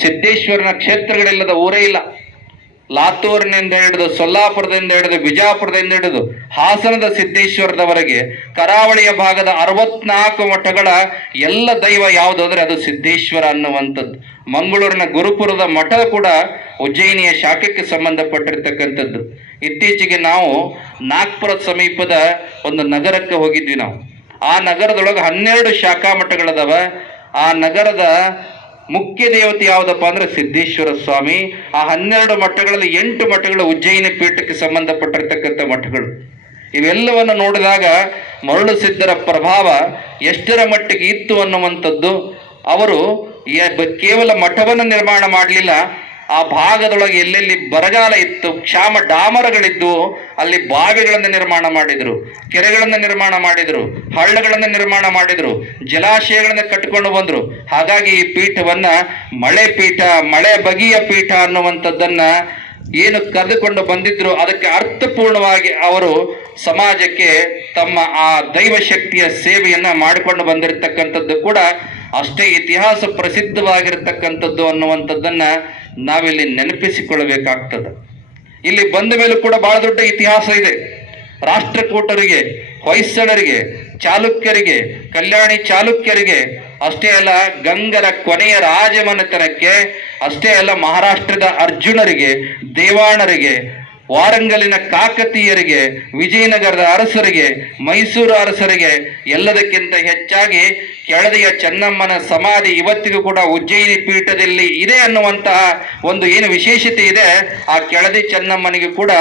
ಸಿದ್ದೇಶ್ವರನ ಕ್ಷೇತ್ರಗಳಿಲ್ಲದ ಊರೇ ಇಲ್ಲ. ಲಾತೂರಿನಿಂದ ಹಿಡಿದು ಸೊಲ್ಲಾಪುರದಿಂದ ಹಿಡಿದು ಬಿಜಾಪುರದಿಂದ ಹಿಡಿದು ಹಾಸನದ ಸಿದ್ದೇಶ್ವರದವರೆಗೆ ಕರಾವಳಿಯ ಭಾಗದ ಅರವತ್ನಾಲ್ಕು ಮಠಗಳ ಎಲ್ಲ ದೈವ ಯಾವುದು ಅಂದ್ರೆ ಅದು ಸಿದ್ದೇಶ್ವರ ಅನ್ನುವಂಥದ್ದು. ಮಂಗಳೂರಿನ ಗುರುಪುರದ ಮಠ ಕೂಡ ಉಜ್ಜಯಿನಿಯ ಶಾಖಕ್ಕೆ ಸಂಬಂಧಪಟ್ಟಿರ್ತಕ್ಕಂಥದ್ದು. ಇತ್ತೀಚೆಗೆ ನಾವು ನಾಗ್ಪುರದ ಸಮೀಪದ ಒಂದು ನಗರಕ್ಕೆ ಹೋಗಿದ್ವಿ ನಾವು. ಆ ನಗರದೊಳಗೆ ಹನ್ನೆರಡು ಶಾಖಾ ಮಠಗಳದಾವ. ಆ ನಗರದ ಮುಖ್ಯ ದೇವತೆ ಯಾವುದಪ್ಪ ಅಂದ್ರೆ ಸಿದ್ದೇಶ್ವರ ಸ್ವಾಮಿ. ಆ ಹನ್ನೆರಡು ಮಠಗಳಲ್ಲಿ ಎಂಟು ಮಠಗಳು ಉಜ್ಜಯಿನಿ ಪೀಠಕ್ಕೆ ಸಂಬಂಧಪಟ್ಟಿರ್ತಕ್ಕಂಥ ಮಠಗಳು. ಇವೆಲ್ಲವನ್ನು ನೋಡಿದಾಗ ಮರಳು ಸಿದ್ಧರ ಪ್ರಭಾವ ಎಷ್ಟರ ಮಟ್ಟಿಗೆ ಇತ್ತು ಅನ್ನುವಂಥದ್ದು. ಅವರು ಕೇವಲ ಮಠವನ್ನು ನಿರ್ಮಾಣ ಮಾಡಲಿಲ್ಲ ಆ ಭಾಗದೊಳಗೆ ಎಲ್ಲೆಲ್ಲಿ ಬರಗಾಲ ಇತ್ತು, ಕ್ಷಾಮ ಡಾಮರಗಳಿದ್ದು, ಅಲ್ಲಿ ಬಾವಿಗಳನ್ನು ನಿರ್ಮಾಣ ಮಾಡಿದ್ರು, ಕೆರೆಗಳನ್ನು ನಿರ್ಮಾಣ ಮಾಡಿದ್ರು, ಹಳ್ಳಗಳನ್ನು ನಿರ್ಮಾಣ ಮಾಡಿದ್ರು, ಜಲಾಶಯಗಳನ್ನು ಕಟ್ಟಿಕೊಂಡು ಬಂದ್ರು. ಹಾಗಾಗಿ ಈ ಪೀಠವನ್ನ ಮಳೆ ಪೀಠ, ಮಳೆ ಬಗೆಯ ಪೀಠ ಅನ್ನುವಂಥದ್ದನ್ನ ಏನು ಕರೆದುಕೊಂಡು ಬಂದಿದ್ರು, ಅದಕ್ಕೆ ಅರ್ಥಪೂರ್ಣವಾಗಿ ಅವರು ಸಮಾಜಕ್ಕೆ ತಮ್ಮ ಆ ದೈವ ಶಕ್ತಿಯ ಸೇವೆಯನ್ನ ಮಾಡಿಕೊಂಡು ಬಂದಿರತಕ್ಕಂಥದ್ದು ಕೂಡ ಅಷ್ಟೇ ಇತಿಹಾಸ ಪ್ರಸಿದ್ಧವಾಗಿರತಕ್ಕಂಥದ್ದು ಅನ್ನುವಂಥದ್ದನ್ನ ನಾವಿಲ್ಲಿ ನೆನಪಿಸಿಕೊಳ್ಳಬೇಕಾಗ್ತದೆ. ಇಲ್ಲಿ ಬಂದ ಮೇಲೂ ಕೂಡ ಬಹಳ ದೊಡ್ಡ ಇತಿಹಾಸ ಇದೆ. ರಾಷ್ಟ್ರಕೂಟರಿಗೆ, ಹೊಯ್ಸಳರಿಗೆ, ಚಾಲುಕ್ಯರಿಗೆ, ಕಲ್ಯಾಣಿ ಚಾಲುಕ್ಯರಿಗೆ, ಅಷ್ಟೇ ಅಲ್ಲ ಗಂಗರ ಕೊನೆಯ ರಾಜಮನೆತನಕ್ಕೆ, ಅಷ್ಟೇ ಅಲ್ಲ ಮಹಾರಾಷ್ಟ್ರದ ಅರ್ಜುನರಿಗೆ, ದೇವಾಣರಿಗೆ ವಾರಂಗಲಿನ ಕಾಕತೀಯರಿಗೆ, ವಿಜಯನಗರದ ಅರಸರಿಗೆ, ಮೈಸೂರು ಅರಸರಿಗೆ, ಎಲ್ಲದಕ್ಕಿಂತ ಹೆಚ್ಚಾಗಿ ಕೆಳದಿಯ ಚೆನ್ನಮ್ಮನ ಸಮಾಧಿ ಇವತ್ತಿಗೂ ಕೂಡ ಉಜ್ಜಯಿನಿ ಪೀಠದಲ್ಲಿ ಇದೆ ಅನ್ನುವಂತಹ ಒಂದು ಏನು ವಿಶೇಷತೆ ಇದೆ. ಆ ಕೆಳದಿ ಚೆನ್ನಮ್ಮನಿಗೆ ಕೂಡ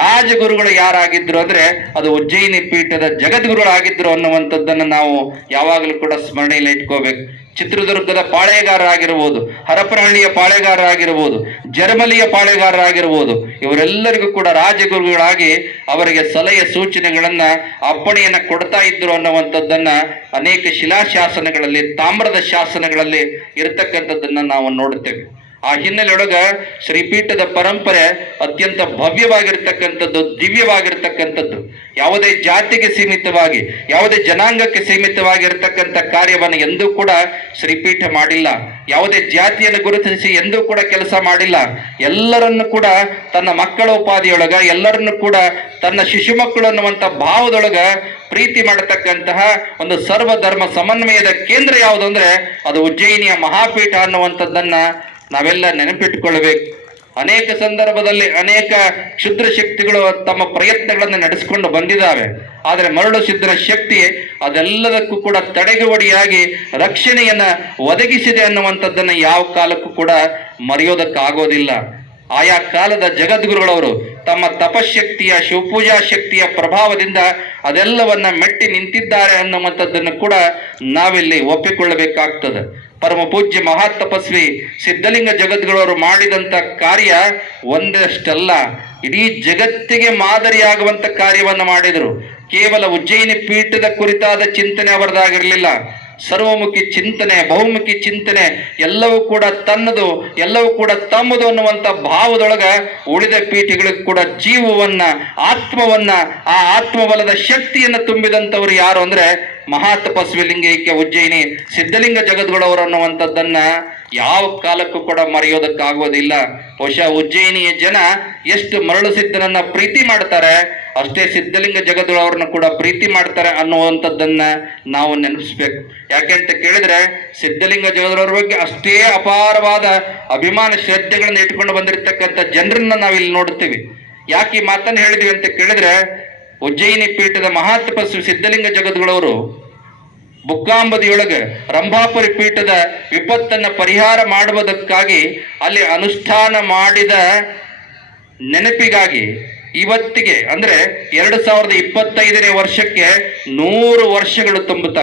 ರಾಜಗುರುಗಳು ಯಾರಾಗಿದ್ರು ಅಂದ್ರೆ ಅದು ಉಜ್ಜಯಿನಿ ಪೀಠದ ಜಗದ್ಗುರುಗಳಾಗಿದ್ರು ಅನ್ನುವಂಥದ್ದನ್ನು ನಾವು ಯಾವಾಗಲೂ ಕೂಡ ಸ್ಮರಣೆಯಲ್ಲಿ ಇಟ್ಕೋಬೇಕು. ಚಿತ್ರದುರ್ಗದ ಪಾಳೆಗಾರರಾಗಿರ್ಬೋದು, ಹರಪನಹಳ್ಳಿಯ ಪಾಳೆಗಾರರಾಗಿರ್ಬೋದು, ಜರ್ಮಲಿಯ ಪಾಳೆಗಾರರಾಗಿರ್ಬೋದು, ಇವರೆಲ್ಲರಿಗೂ ಕೂಡ ರಾಜಗುರುಗಳಾಗಿ ಅವರಿಗೆ ಸಲಹೆ ಸೂಚನೆಗಳನ್ನ ಅಪ್ಪಣೆಯನ್ನ ಕೊಡ್ತಾ ಇದ್ರು ಅನ್ನುವಂಥದ್ದನ್ನ ಅನೇಕ ಶಿಲಾಶಾಸನಗಳಲ್ಲಿ, ತಾಮ್ರದ ಶಾಸನಗಳಲ್ಲಿ ಇರತಕ್ಕಂಥದ್ದನ್ನ ನಾವು ನೋಡುತ್ತೇವೆ ಆ ಹಿನ್ನೆಲೆಯೊಳಗ ಶ್ರೀಪೀಠದ ಪರಂಪರೆ ಅತ್ಯಂತ ಭವ್ಯವಾಗಿರ್ತಕ್ಕಂಥದ್ದು, ದಿವ್ಯವಾಗಿರ್ತಕ್ಕಂಥದ್ದು. ಯಾವುದೇ ಜಾತಿಗೆ ಸೀಮಿತವಾಗಿ, ಯಾವುದೇ ಜನಾಂಗಕ್ಕೆ ಸೀಮಿತವಾಗಿರ್ತಕ್ಕಂಥ ಕಾರ್ಯವನ್ನು ಎಂದೂ ಕೂಡ ಶ್ರೀಪೀಠ ಮಾಡಿಲ್ಲ. ಯಾವುದೇ ಜಾತಿಯನ್ನು ಗುರುತಿಸಿ ಎಂದೂ ಕೂಡ ಕೆಲಸ ಮಾಡಿಲ್ಲ. ಎಲ್ಲರನ್ನು ಕೂಡ ತನ್ನ ಮಕ್ಕಳ ಉಪಾಧಿಯೊಳಗ, ಎಲ್ಲರನ್ನು ಕೂಡ ತನ್ನ ಶಿಶು ಮಕ್ಕಳು ಅನ್ನುವಂಥ ಭಾವದೊಳಗ ಪ್ರೀತಿ ಮಾಡತಕ್ಕಂತಹ ಒಂದು ಸರ್ವಧರ್ಮ ಸಮನ್ವಯದ ಕೇಂದ್ರ ಯಾವುದು ಅಂದ್ರೆ ಅದು ಉಜ್ಜಯಿನಿಯ ಮಹಾಪೀಠ ಅನ್ನುವಂಥದ್ದನ್ನ ನಾವೆಲ್ಲ ನೆನಪಿಟ್ಟುಕೊಳ್ಬೇಕು ಅನೇಕ ಸಂದರ್ಭದಲ್ಲಿ ಅನೇಕ ಕ್ಷುದ್ರ ಶಕ್ತಿಗಳು ತಮ್ಮ ಪ್ರಯತ್ನಗಳನ್ನು ನಡೆಸಿಕೊಂಡು ಬಂದಿದ್ದಾವೆ. ಆದರೆ ಮರಳು ಶುದ್ರ ಶಕ್ತಿ ಅದೆಲ್ಲದಕ್ಕೂ ಕೂಡ ತಡೆಗೋಡಿಯಾಗಿ ರಕ್ಷಣೆಯನ್ನ ಒದಗಿಸಿದೆ ಅನ್ನುವಂಥದ್ದನ್ನು ಯಾವ ಕಾಲಕ್ಕೂ ಕೂಡ ಮರೆಯೋದಕ್ಕಾಗೋದಿಲ್ಲ. ಆಯಾ ಕಾಲದ ಜಗದ್ಗುರುಗಳವರು ತಮ್ಮ ತಪಶಕ್ತಿಯ ಶಿವಪೂಜಾ ಶಕ್ತಿಯ ಪ್ರಭಾವದಿಂದ ಅದೆಲ್ಲವನ್ನ ಮೆಟ್ಟಿ ನಿಂತಿದ್ದಾರೆ ಅನ್ನುವಂಥದ್ದನ್ನು ಕೂಡ ನಾವಿಲ್ಲಿ ಒಪ್ಪಿಕೊಳ್ಳಬೇಕಾಗ್ತದೆ. ಪರಮ ಪೂಜ್ಯ ಮಹಾತಪಸ್ವಿ ಸಿದ್ಧಲಿಂಗ ಜಗದ್ಗುರವರು ಮಾಡಿದಂತ ಕಾರ್ಯ ಒಂದಷ್ಟಲ್ಲ. ಇಡೀ ಜಗತ್ತಿಗೆ ಮಾದರಿಯಾಗುವಂತ ಕಾರ್ಯವನ್ನು ಮಾಡಿದರು. ಕೇವಲ ಉಜ್ಜಯಿನಿ ಪೀಠದ ಕುರಿತಾದ ಚಿಂತನೆ ಅವರದಾಗಿರಲಿಲ್ಲ. ಸರ್ವಮುಖಿ ಚಿಂತನೆ, ಬಹುಮುಖಿ ಚಿಂತನೆ, ಎಲ್ಲವೂ ಕೂಡ ತನ್ನದು, ಎಲ್ಲವೂ ಕೂಡ ತಮ್ಮದು ಅನ್ನುವಂಥ ಭಾವದೊಳಗ ಉಳಿದ ಪೀಠಿಗಳಿಗೆ ಕೂಡ ಜೀವವನ್ನ, ಆತ್ಮವನ್ನ, ಆ ಆತ್ಮಬಲದ ಶಕ್ತಿಯನ್ನು ತುಂಬಿದಂಥವ್ರು ಯಾರು ಅಂದ್ರೆ ಮಹಾತಪಸ್ವಿ ಲಿಂಗೈಕ್ಯ ಉಜ್ಜಯಿನಿ ಸಿದ್ಧಲಿಂಗ ಜಗದ್ಗಳವರು ಅನ್ನುವಂಥದ್ದನ್ನ ಯಾವ ಕಾಲಕ್ಕೂ ಕೂಡ ಮರೆಯೋದಕ್ಕಾಗೋದಿಲ್ಲ. ಬಹುಶಃ ಉಜ್ಜಯಿನಿಯ ಜನ ಎಷ್ಟು ಮರಳು ಸಿದ್ಧನನ್ನ ಪ್ರೀತಿ ಮಾಡ್ತಾರೆ ಅಷ್ಟೇ ಸಿದ್ಧಲಿಂಗ ಜಗದ್ಗುಳವ್ರನ್ನ ಕೂಡ ಪ್ರೀತಿ ಮಾಡ್ತಾರೆ ಅನ್ನುವಂಥದ್ದನ್ನ ನಾವು ನೆನಪಿಸ್ಬೇಕು. ಯಾಕೆಂತ ಕೇಳಿದ್ರೆ ಸಿದ್ಧಲಿಂಗ ಜಗದ್ಗುಳವ್ರ ಬಗ್ಗೆ ಅಷ್ಟೇ ಅಪಾರವಾದ ಅಭಿಮಾನ ಶ್ರದ್ಧೆಗಳನ್ನ ಇಟ್ಕೊಂಡು ಬಂದಿರತಕ್ಕಂಥ ಜನರನ್ನ ನಾವಿಲ್ಲಿ ನೋಡ್ತೀವಿ ಯಾಕೆ ಈ ಮಾತನ್ನು ಹೇಳಿದ್ವಿ ಅಂತ ಕೇಳಿದ್ರೆ ಉಜ್ಜಯಿನಿ ಪೀಠದ ಮಹಾತಪಸ್ವಿ ಸಿದ್ಧಲಿಂಗ ಜಗದ್ಗುಳವರು ಬುಕ್ಕಾಂಬದಿಯೊಳಗೆ ರಂಭಾಪುರಿ ಪೀಠದ ವಿಪತ್ತನ್ನ ಪರಿಹಾರ ಮಾಡುವುದಕ್ಕಾಗಿ ಅಲ್ಲಿ ಅನುಷ್ಠಾನ ಮಾಡಿದ ನೆನಪಿಗಾಗಿ ಇವತ್ತಿಗೆ ಅಂದ್ರೆ ಎರಡು ಸಾವಿರದ ಇಪ್ಪತ್ತೈದನೇ ವರ್ಷಕ್ಕೆ ನೂರು ವರ್ಷಗಳು ತುಂಬುತ್ತಾರೆ